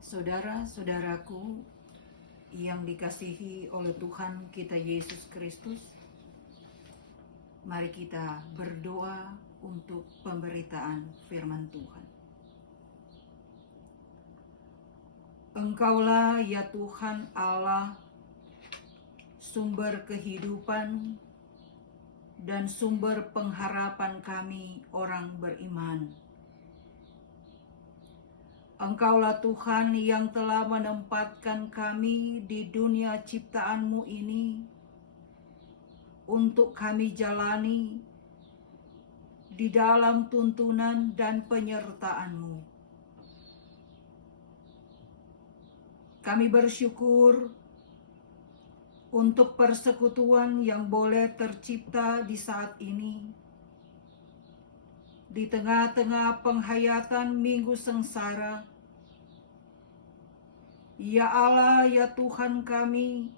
Saudara-saudaraku yang dikasihi oleh Tuhan kita Yesus Kristus, mari kita berdoa untuk pemberitaan firman Tuhan. Engkaulah ya Tuhan Allah, sumber kehidupan dan sumber pengharapan kami orang beriman. Engkaulah Tuhan yang telah menempatkan kami di dunia ciptaan-Mu ini untuk kami jalani di dalam tuntunan dan penyertaan-Mu. Kami bersyukur untuk persekutuan yang boleh tercipta di saat ini, di tengah-tengah penghayatan minggu sengsara. Ya Allah, ya Tuhan kami,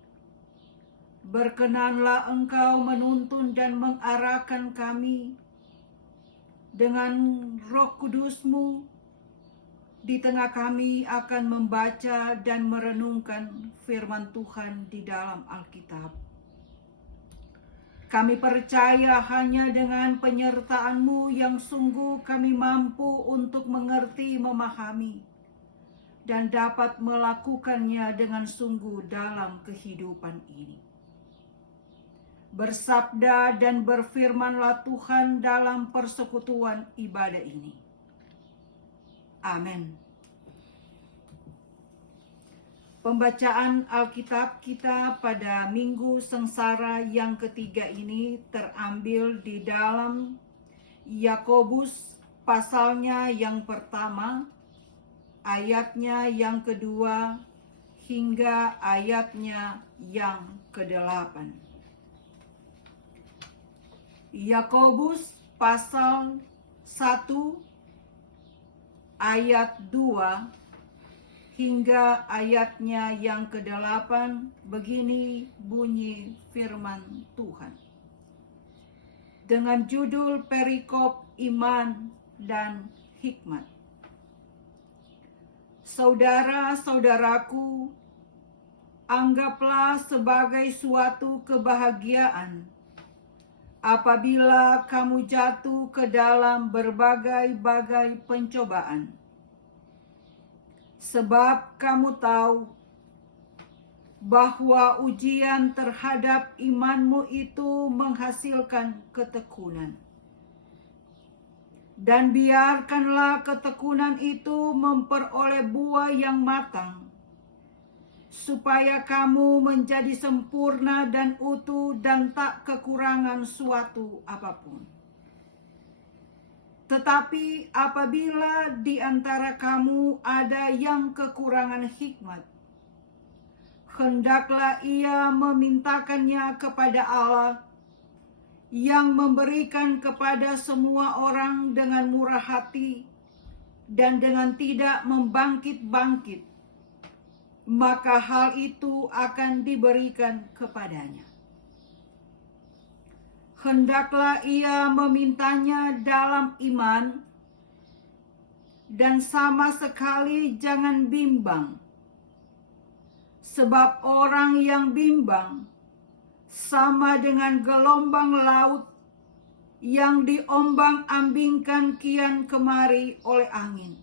berkenanlah Engkau menuntun dan mengarahkan kami dengan Roh Kudus-Mu. Di tengah kami akan membaca dan merenungkan firman Tuhan di dalam Alkitab. Kami percaya hanya dengan penyertaan-Mu yang sungguh kami mampu untuk mengerti, memahami, dan dapat melakukannya dengan sungguh dalam kehidupan ini. Bersabda dan berfirmanlah Tuhan dalam persekutuan ibadah ini. Amin. Pembacaan Alkitab kita pada Minggu Sengsara yang ketiga ini terambil di dalam Yakobus pasalnya yang pertama, ayatnya yang kedua hingga ayatnya yang ke-8. Yakobus pasal 1 ayat 2 hingga ayatnya yang ke-8, begini bunyi firman Tuhan. Dengan judul perikop iman dan hikmat. Saudara-saudaraku, anggaplah sebagai suatu kebahagiaan apabila kamu jatuh ke dalam berbagai-bagai pencobaan. Sebab kamu tahu bahwa ujian terhadap imanmu itu menghasilkan ketekunan. Dan biarkanlah ketekunan itu memperoleh buah yang matang, supaya kamu menjadi sempurna dan utuh dan tak kekurangan suatu apapun. Tetapi apabila di antara kamu ada yang kekurangan hikmat, hendaklah ia memintakannya kepada Allah, yang memberikan kepada semua orang dengan murah hati dan dengan tidak membangkit-bangkit, maka hal itu akan diberikan kepadanya. Hendaklah ia memintanya dalam iman dan sama sekali jangan bimbang. Sebab orang yang bimbang sama dengan gelombang laut yang diombang-ambingkan kian kemari oleh angin.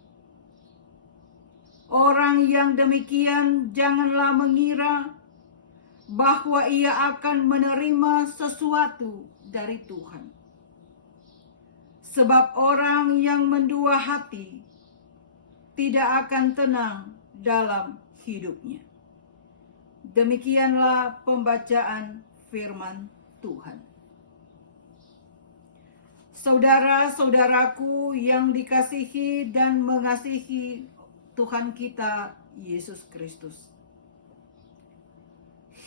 Orang yang demikian janganlah mengira bahwa ia akan menerima sesuatu dari Tuhan. Sebab orang yang mendua hati tidak akan tenang dalam hidupnya. Demikianlah pembacaan firman Tuhan. Saudara-saudaraku yang dikasihi dan mengasihi Tuhan kita Yesus Kristus.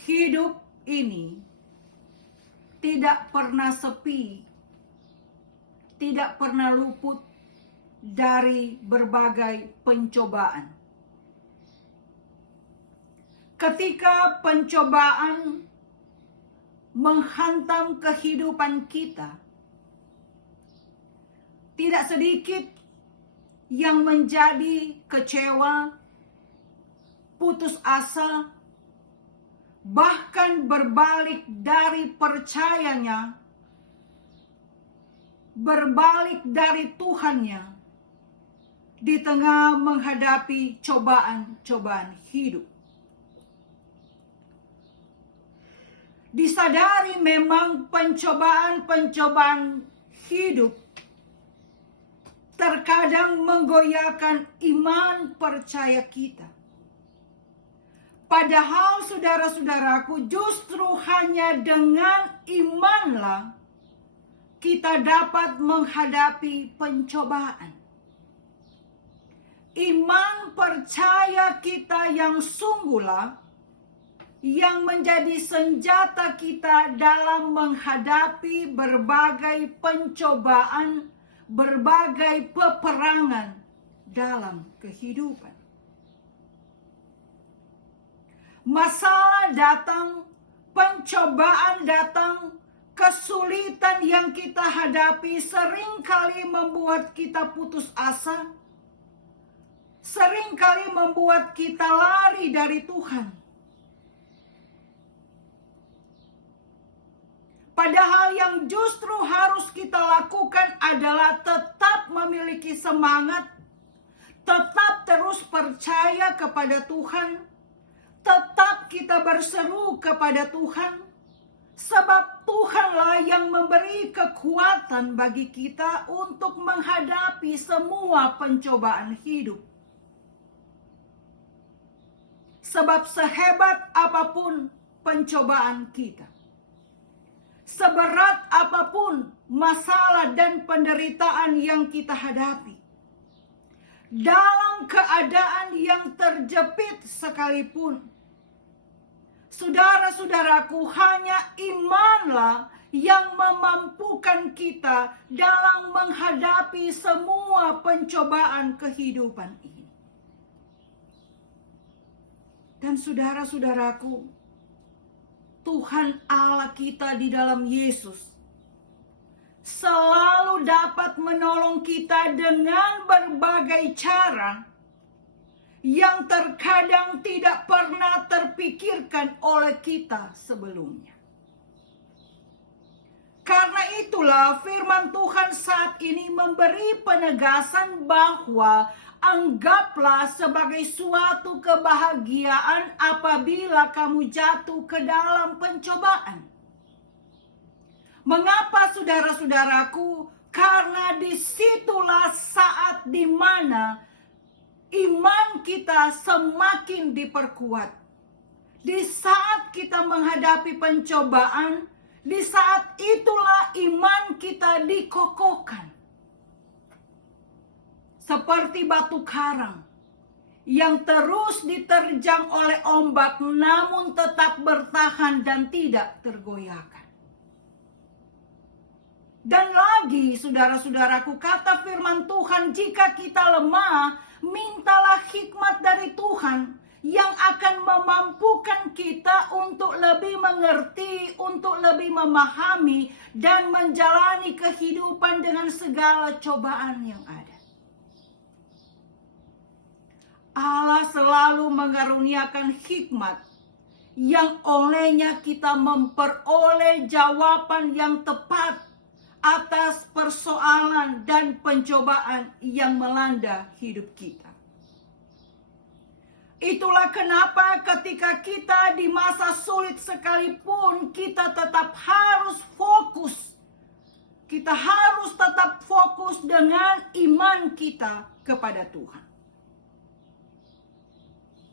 Hidup ini tidak pernah sepi, tidak pernah luput dari berbagai pencobaan. Ketika pencobaan menghantam kehidupan kita, tidak sedikit yang menjadi kecewa, putus asa, bahkan berbalik dari percayanya, berbalik dari Tuhannya di tengah menghadapi cobaan-cobaan hidup. Disadari memang pencobaan-pencobaan hidup terkadang menggoyahkan iman percaya kita. Padahal saudara-saudaraku, justru hanya dengan imanlah kita dapat menghadapi pencobaan. Iman percaya kita yang sungguhlah yang menjadi senjata kita dalam menghadapi berbagai pencobaan, berbagai peperangan dalam kehidupan. Masalah datang, pencobaan datang, kesulitan yang kita hadapi seringkali membuat kita putus asa, seringkali membuat kita lari dari Tuhan. Padahal yang justru harus kita lakukan adalah tetap memiliki semangat, tetap terus percaya kepada Tuhan, tetap kita berseru kepada Tuhan, sebab Tuhanlah yang memberi kekuatan bagi kita untuk menghadapi semua pencobaan hidup. Sebab sehebat apapun pencobaan kita, seberat apapun masalah dan penderitaan yang kita hadapi, dalam keadaan yang terjepit sekalipun, saudara-saudaraku, hanya imanlah yang memampukan kita dalam menghadapi semua pencobaan kehidupan ini. Dan saudara-saudaraku, Tuhan Allah kita di dalam Yesus selalu dapat menolong kita dengan berbagai cara yang terkadang tidak pernah terpikirkan oleh kita sebelumnya. Karena itulah firman Tuhan saat ini memberi penegasan bahwa anggaplah sebagai suatu kebahagiaan apabila kamu jatuh ke dalam pencobaan. Mengapa saudara-saudaraku? Karena disitulah saat di mana iman kita semakin diperkuat. Di saat kita menghadapi pencobaan, di saat itulah iman kita dikokohkan. Seperti batu karang yang terus diterjang oleh ombak namun tetap bertahan dan tidak tergoyahkan. Dan lagi saudara-saudaraku, kata firman Tuhan, jika kita lemah, mintalah hikmat dari Tuhan yang akan memampukan kita untuk lebih mengerti, untuk lebih memahami dan menjalani kehidupan dengan segala cobaan yang ada. Allah selalu mengaruniakan hikmat yang olehnya kita memperoleh jawaban yang tepat atas persoalan dan pencobaan yang melanda hidup kita. Itulah kenapa ketika kita di masa sulit sekalipun, kita tetap harus fokus. Kita harus tetap fokus dengan iman kita kepada Tuhan.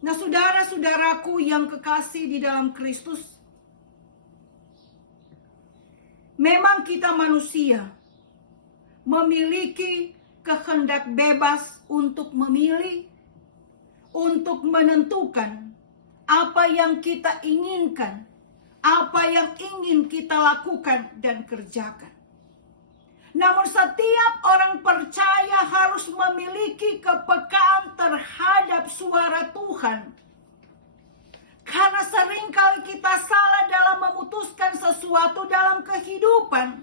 Nah, saudara-saudaraku yang kekasih di dalam Kristus, memang kita manusia memiliki kehendak bebas untuk memilih, untuk menentukan apa yang kita inginkan, apa yang ingin kita lakukan dan kerjakan. Namun setiap orang percaya harus memiliki kepekaan terhadap suara Tuhan. Karena seringkali kita salah dalam memutuskan sesuatu dalam kehidupan.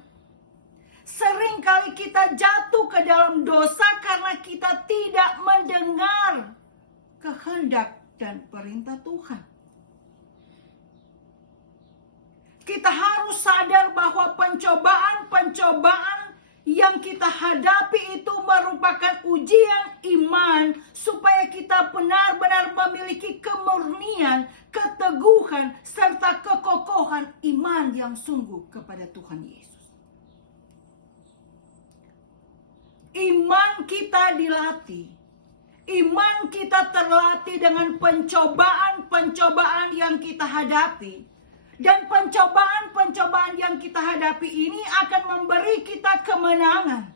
Seringkali kita jatuh ke dalam dosa karena kita tidak mendengar kehendak dan perintah Tuhan. Kita harus sadar bahwa pencobaan-pencobaan yang kita hadapi itu merupakan ujian iman supaya kita benar-benar memiliki kemurnian, keteguhan, serta kekokohan iman yang sungguh kepada Tuhan Yesus. Iman kita dilatih. Iman kita terlatih dengan pencobaan-pencobaan yang kita hadapi. Dan pencobaan-pencobaan yang kita hadapi ini akan memberi kita kemenangan.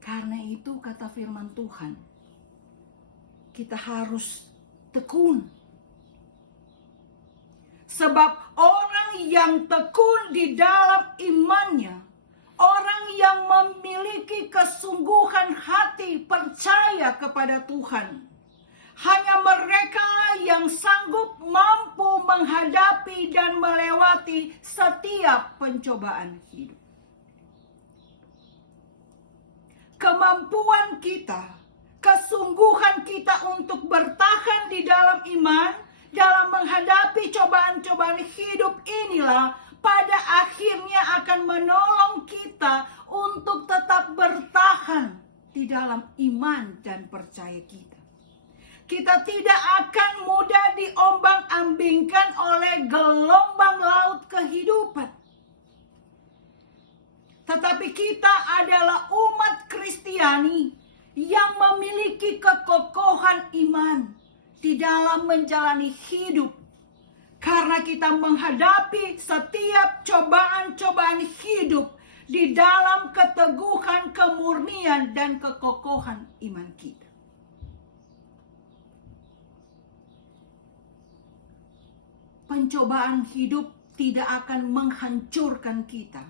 Karena itu kata firman Tuhan, kita harus tekun. Sebab orang yang tekun di dalam imannya, orang yang memiliki kesungguhan hati percaya kepada Tuhan, hanya mereka yang sanggup mampu menghadapi dan melewati setiap pencobaan hidup. Kemampuan kita, kesungguhan kita untuk bertahan di dalam iman, dalam menghadapi cobaan-cobaan hidup inilah pada akhirnya akan menolong kita untuk tetap bertahan di dalam iman dan percaya kita. Kita tidak akan mudah diombang-ambingkan oleh gelombang laut kehidupan. Tetapi kita adalah umat Kristiani yang memiliki kekokohan iman di dalam menjalani hidup. Karena kita menghadapi setiap cobaan-cobaan hidup di dalam keteguhan, kemurnian, dan kekokohan iman kita. Pencobaan hidup tidak akan menghancurkan kita,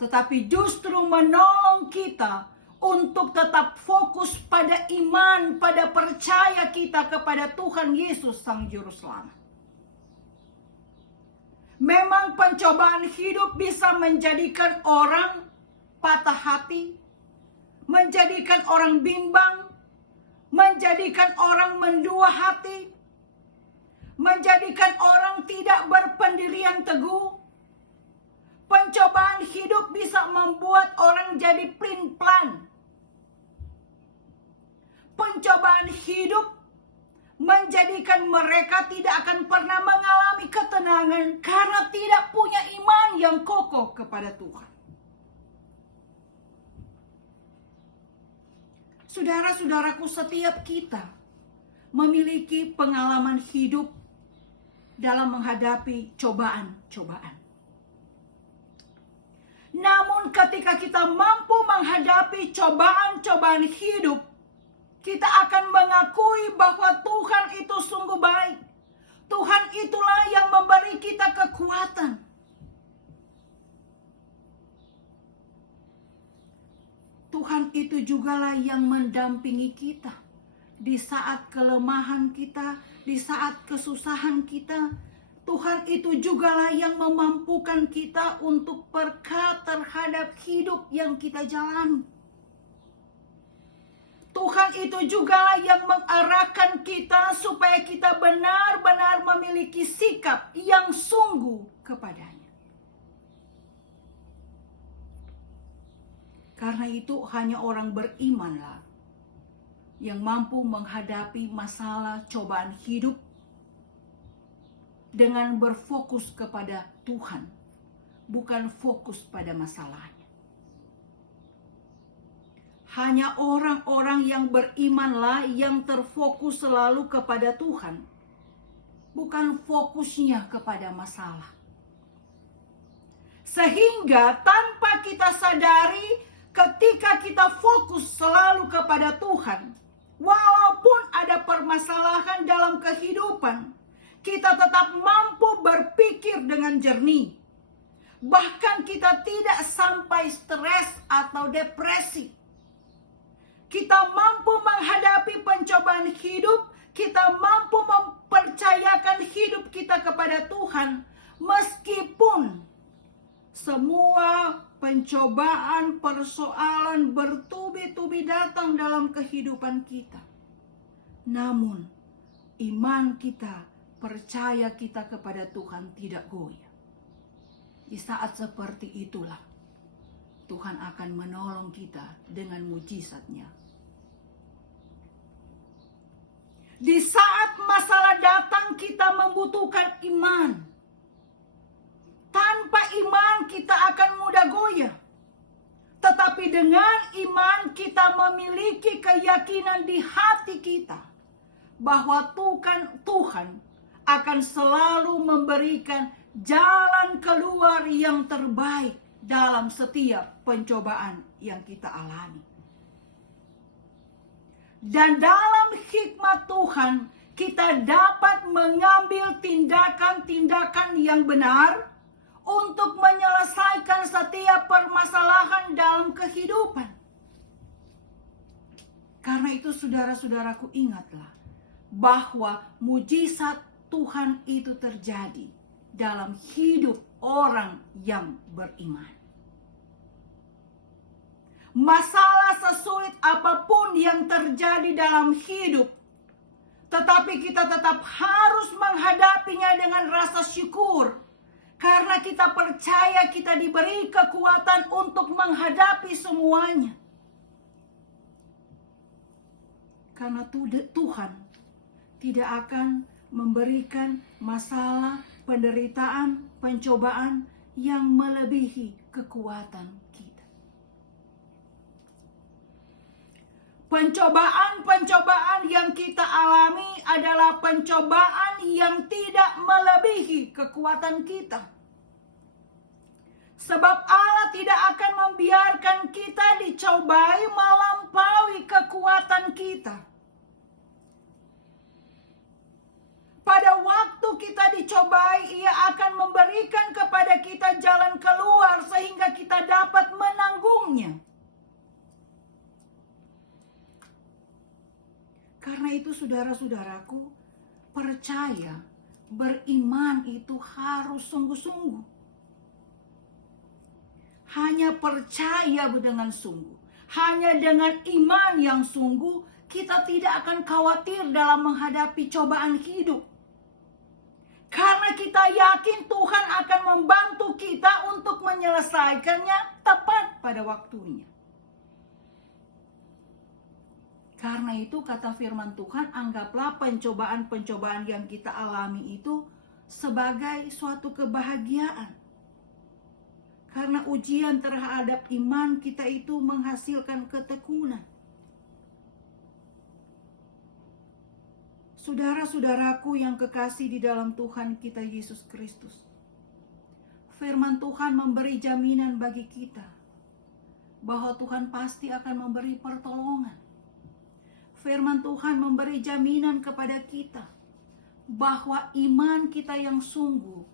tetapi justru menolong kita untuk tetap fokus pada iman, pada percaya kita kepada Tuhan Yesus Sang Juru Selamat. Memang pencobaan hidup bisa menjadikan orang patah hati, menjadikan orang bimbang, menjadikan orang mendua hati, menjadikan orang tidak berpendirian teguh. Pencobaan hidup bisa membuat orang jadi plin-plan. Pencobaan hidup menjadikan mereka tidak akan pernah mengalami ketenangan karena tidak punya iman yang kokoh kepada Tuhan. Saudara-saudaraku, setiap kita memiliki pengalaman hidup dalam menghadapi cobaan-cobaan. Namun ketika kita mampu menghadapi cobaan-cobaan hidup, kita akan mengakui bahwa Tuhan itu sungguh baik. Tuhan itulah yang memberi kita kekuatan. Tuhan itu jugalah yang mendampingi kita di saat kelemahan kita, di saat kesusahan kita. Tuhan itu jugalah yang memampukan kita untuk peka terhadap hidup yang kita jalani. Tuhan itu juga yang mengarahkan kita supaya kita benar-benar memiliki sikap yang sungguh kepadanya. Karena itu hanya orang berimanlah yang mampu menghadapi masalah cobaan hidup dengan berfokus kepada Tuhan, bukan fokus pada masalahnya. Hanya orang-orang yang berimanlah yang terfokus selalu kepada Tuhan, bukan fokusnya kepada masalah. Sehingga tanpa kita sadari, ketika kita fokus selalu kepada Tuhan, walaupun ada permasalahan dalam kehidupan, kita tetap mampu berpikir dengan jernih. Bahkan kita tidak sampai stres atau depresi. Kita mampu menghadapi pencobaan hidup, kita mampu mempercayakan hidup kita kepada Tuhan, meskipun semua pencobaan, persoalan bertubi-tubi bertubi-tubi datang dalam kehidupan kita. Namun, iman kita, percaya kita kepada Tuhan tidak goyah. Di saat seperti itulah, Tuhan akan menolong kita dengan mujizat-Nya. Di saat masalah datang, kita membutuhkan iman. Tanpa iman kita akan mudah goyah. Tetapi dengan iman kita memiliki keyakinan di hati kita bahwa Tuhan akan selalu memberikan jalan keluar yang terbaik dalam setiap pencobaan yang kita alami. Dan dalam hikmat Tuhan kita dapat mengambil tindakan-tindakan yang benar untuk menyelesaikan setiap permasalahan dalam kehidupan. Karena itu saudara-saudaraku, ingatlah bahwa mujizat Tuhan itu terjadi dalam hidup orang yang beriman. Masalah sesulit apapun yang terjadi dalam hidup, tetapi kita tetap harus menghadapinya dengan rasa syukur. Karena kita percaya kita diberi kekuatan untuk menghadapi semuanya. Karena Tuhan tidak akan memberikan masalah, penderitaan, pencobaan yang melebihi kekuatan kita. Pencobaan-pencobaan yang kita alami adalah pencobaan yang tidak melebihi kekuatan kita. Sebab Allah tidak akan membiarkan kita dicobai melampaui kekuatan kita. Pada waktu kita dicobai, Ia akan memberikan kepada kita jalan keluar sehingga kita dapat menanggungnya. Karena itu saudara-saudaraku, percaya, beriman itu harus sungguh-sungguh. Hanya percaya dengan sungguh, hanya dengan iman yang sungguh, kita tidak akan khawatir dalam menghadapi cobaan hidup. Karena kita yakin Tuhan akan membantu kita untuk menyelesaikannya tepat pada waktunya. Karena itu kata firman Tuhan, anggaplah pencobaan-pencobaan yang kita alami itu sebagai suatu kebahagiaan. Karena ujian terhadap iman kita itu menghasilkan ketekunan. Saudara-saudaraku yang kekasih di dalam Tuhan kita Yesus Kristus, firman Tuhan memberi jaminan bagi kita bahwa Tuhan pasti akan memberi pertolongan. Firman Tuhan memberi jaminan kepada kita bahwa iman kita yang sungguh,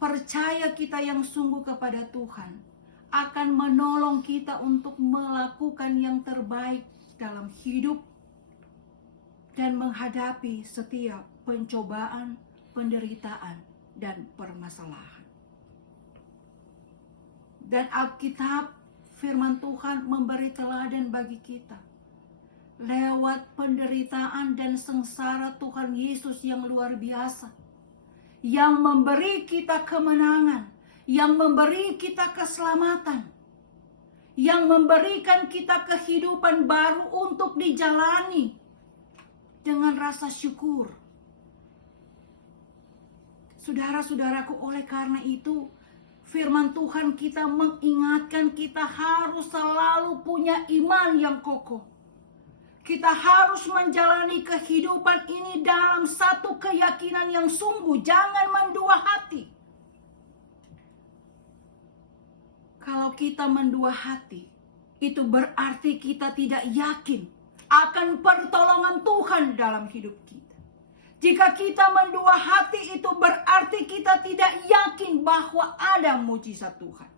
percaya kita yang sungguh kepada Tuhan akan menolong kita untuk melakukan yang terbaik dalam hidup dan menghadapi setiap pencobaan, penderitaan, dan permasalahan. Dan Alkitab, firman Tuhan memberi teladan bagi kita. Lewat penderitaan dan sengsara Tuhan Yesus yang luar biasa, yang memberi kita kemenangan, yang memberi kita keselamatan, yang memberikan kita kehidupan baru untuk dijalani dengan rasa syukur. Saudara-saudaraku, oleh karena itu firman Tuhan kita mengingatkan kita harus selalu punya iman yang kokoh. Kita harus menjalani kehidupan ini dalam satu keyakinan yang sungguh, jangan mendua hati. Kalau kita mendua hati, itu berarti kita tidak yakin akan pertolongan Tuhan dalam hidup kita. Jika kita mendua hati, itu berarti kita tidak yakin bahwa ada mujizat Tuhan.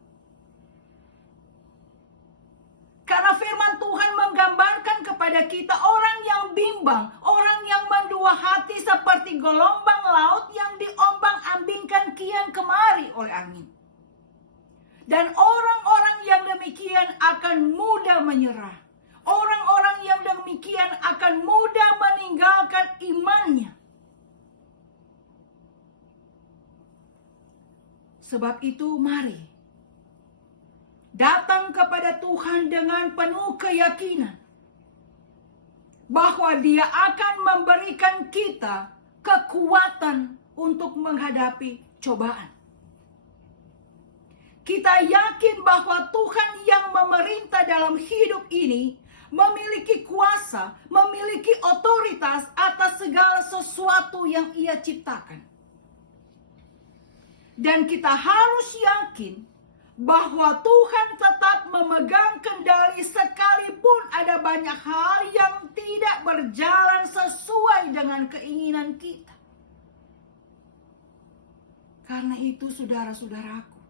Karena firman Tuhan menggambarkan kepada kita orang yang bimbang, orang yang mendua hati seperti gelombang laut yang diombang-ambingkan kian kemari oleh angin. Dan orang-orang yang demikian akan mudah menyerah. Orang akan mudah meninggalkan imannya. Sebab itu mari datang kepada Tuhan dengan penuh keyakinan bahwa Dia akan memberikan kita kekuatan untuk menghadapi cobaan. Kita yakin bahwa Tuhan yang memerintah dalam hidup ini memiliki kuasa, memiliki otoritas atas segala sesuatu yang Ia ciptakan. Dan kita harus yakin bahwa Tuhan tetap memegang kendali sekalipun ada banyak hal yang tidak berjalan sesuai dengan keinginan kita. Karena itu saudara-saudaraku,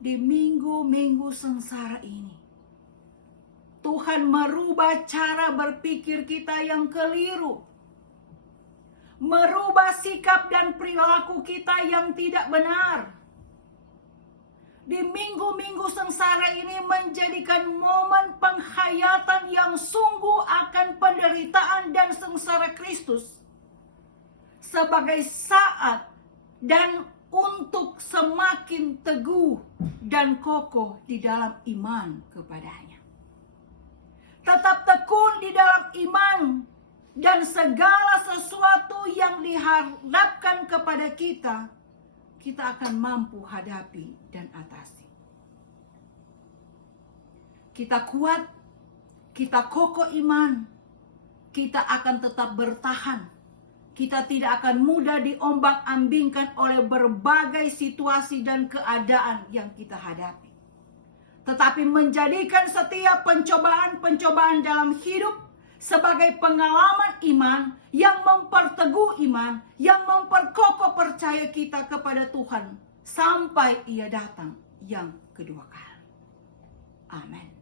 di minggu-minggu sengsara ini, Tuhan merubah cara berpikir kita yang keliru. Merubah sikap dan perilaku kita yang tidak benar. Di minggu-minggu sengsara ini menjadikan momen penghayatan yang sungguh akan penderitaan dan sengsara Kristus sebagai saat dan untuk semakin teguh dan kokoh di dalam iman kepadanya. Tetap tekun di dalam iman dan segala sesuatu yang diharapkan kepada kita, kita akan mampu hadapi dan atasi. Kita kuat, kita kokoh iman, kita akan tetap bertahan. Kita tidak akan mudah diombang-ambingkan oleh berbagai situasi dan keadaan yang kita hadapi. Tetapi menjadikan setiap pencobaan-pencobaan dalam hidup sebagai pengalaman iman yang memperteguh iman, yang memperkokoh percaya kita kepada Tuhan sampai Ia datang yang kedua kali. Amin.